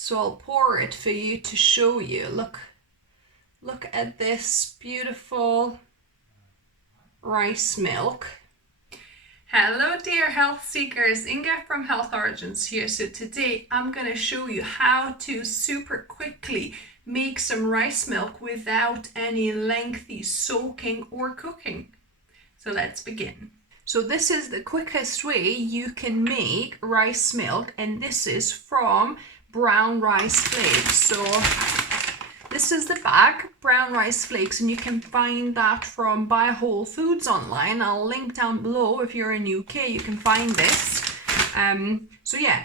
So I'll pour it for you to show you. Look at this beautiful rice milk. Hello dear health seekers, Inga from Health Origins here. So today I'm going to show you how to super quickly make some rice milk without any lengthy soaking or cooking. So let's begin. So this is the quickest way you can make rice milk, and this is from brown rice flakes. So this is the bag, brown rice flakes, and you can find that from Buy Whole Foods online. I'll link down below. If you're in UK, you can find this.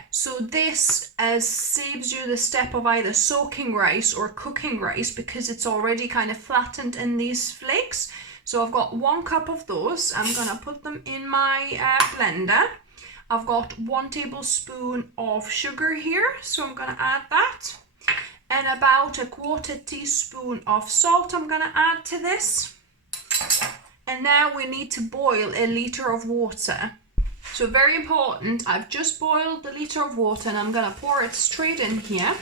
So this saves you the step of either soaking rice or cooking rice because it's already kind of flattened in these flakes. So I've got 1 cup of those. I'm gonna put them in my blender. I've got 1 tablespoon of sugar here, so I'm gonna add that. And about 1/4 teaspoon of salt I'm gonna add to this. And now we need to boil 1 litre of water. So very important, I've just boiled the litre of water and I'm gonna pour it straight in here.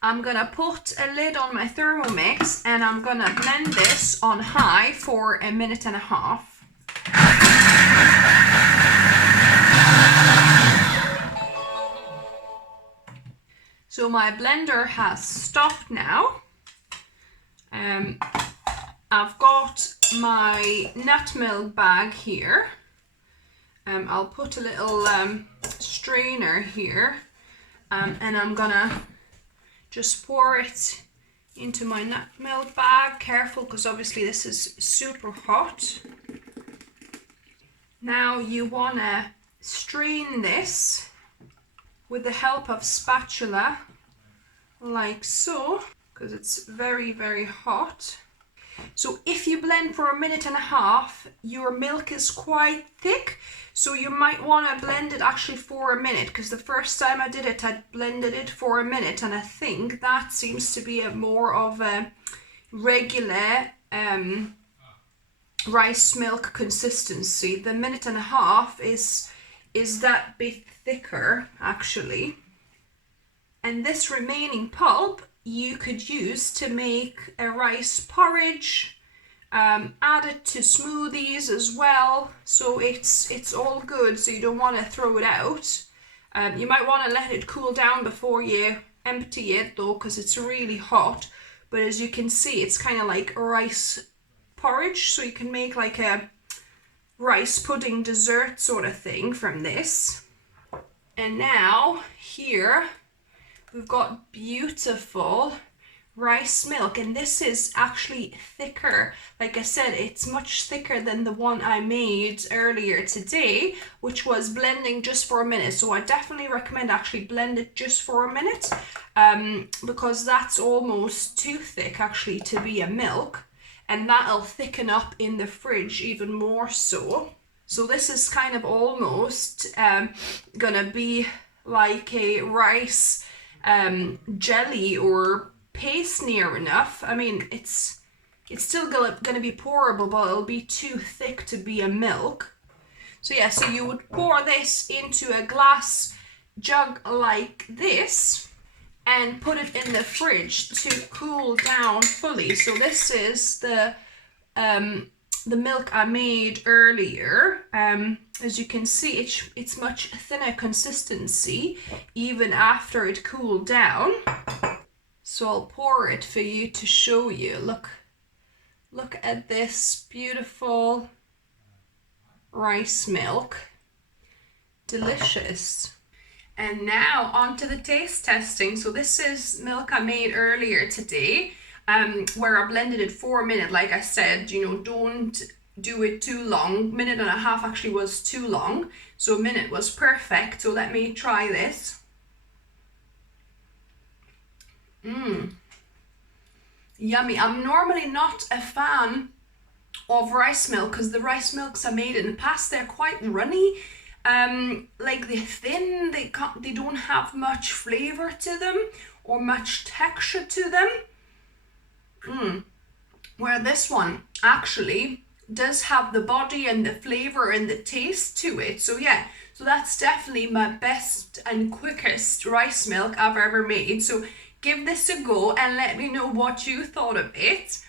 I'm gonna put a lid on my Thermomix and I'm gonna blend this on high for 1.5 minutes. So my blender has stopped now. I've got my nut milk bag here. I'll put a little strainer here and I'm gonna just pour it into my nut milk bag. Careful, because obviously this is super hot. Now you wanna strain this with the help of spatula, like so, because it's very, very hot. So if you blend for 1.5 minutes, your milk is quite thick, so you might want to blend it actually for 1 minute, because the first time I did it, I blended it for 1 minute, and I think that seems to be more of a regular rice milk consistency. The 1.5 minutes is that bit thicker actually. And this remaining pulp you could use to make a rice porridge, add it to smoothies as well, so it's all good, so you don't want to throw it out. You might want to let it cool down before you empty it though, because it's really hot. But as you can see, it's kind of like a rice porridge, so you can make like a rice pudding dessert sort of thing from this. And now here we've got beautiful rice milk, and this is actually thicker. Like I said, it's much thicker than the one I made earlier today, which was blending just for 1 minute. So I definitely recommend actually blend it just for 1 minute, because that's almost too thick actually to be a milk, and that'll thicken up in the fridge even more so. So this is kind of almost gonna be like a rice jelly or paste near enough. I mean, it's still gonna be pourable, but it'll be too thick to be a milk. So yeah, so you would pour this into a glass jug like this and put it in the fridge to cool down fully. So this is the milk I made earlier. As you can see, it's much thinner consistency even after it cooled down. So I'll pour it for you to show you. Look at this beautiful rice milk. Delicious. And now on to the taste testing. So this is milk I made earlier today, where I blended it for 1 minute. Like I said, don't do it too long. 1.5 minutes actually was too long, so 1 minute was perfect. So let me try this. Yummy. I'm normally not a fan of rice milk because the rice milks I made in the past, they're quite runny. Like they're thin, they don't have much flavor to them or much texture to them. Where this one actually does have the body and the flavor and the taste to it. So yeah, so that's definitely my best and quickest rice milk I've ever made. So give this a go and let me know what you thought of it.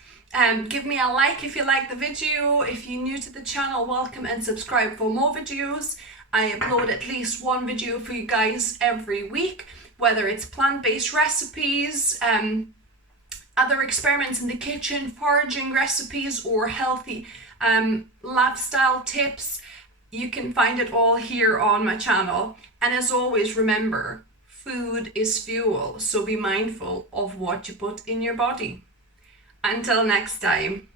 Give me a like if you like the video. If you're new to the channel, welcome and subscribe for more videos. I upload at least one video for you guys every week, whether it's plant-based recipes, other experiments in the kitchen, foraging recipes, or healthy lifestyle tips. You can find it all here on my channel. And as always, remember, food is fuel, so be mindful of what you put in your body. Until next time.